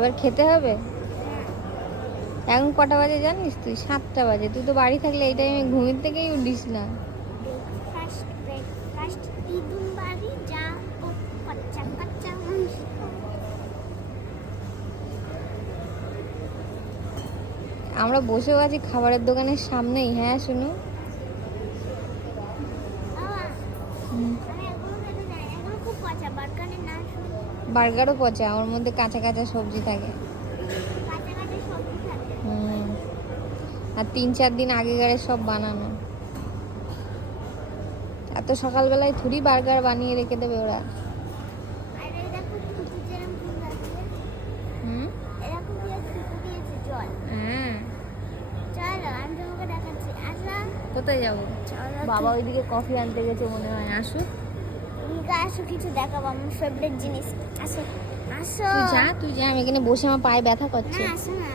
এবার খেতে হবে। এখন কটা বাজে জানিস তুই? 7টা বাজে। তুই তো বাড়ি থাকলে এই টাইমে ঘুমের থেকেই উঠিস না। আমরা বসেও আছি খাবারের দোকানের সামনেই। হ্যাঁ শুনু, বার্গারও পচা, ওর মধ্যে কাঁচা কাঁচা সবজি থাকে। আর 3-4 দিন আগেকারের সব বানানো। এত সকালবেলায় থুড়ি বার্গার বানিয়ে রেখে দেবে ওরা। কোথায় যাবো? বাবা ওইদিকে কফি আনতে গেছে মনে হয়। আসুক, আসো কিছু দেখাবো আমার ফেভারিট জিনিস। আসো আসো, তুই যা আমি এখানে বসে আমার পায়ে ব্যথা করছে। আসো না।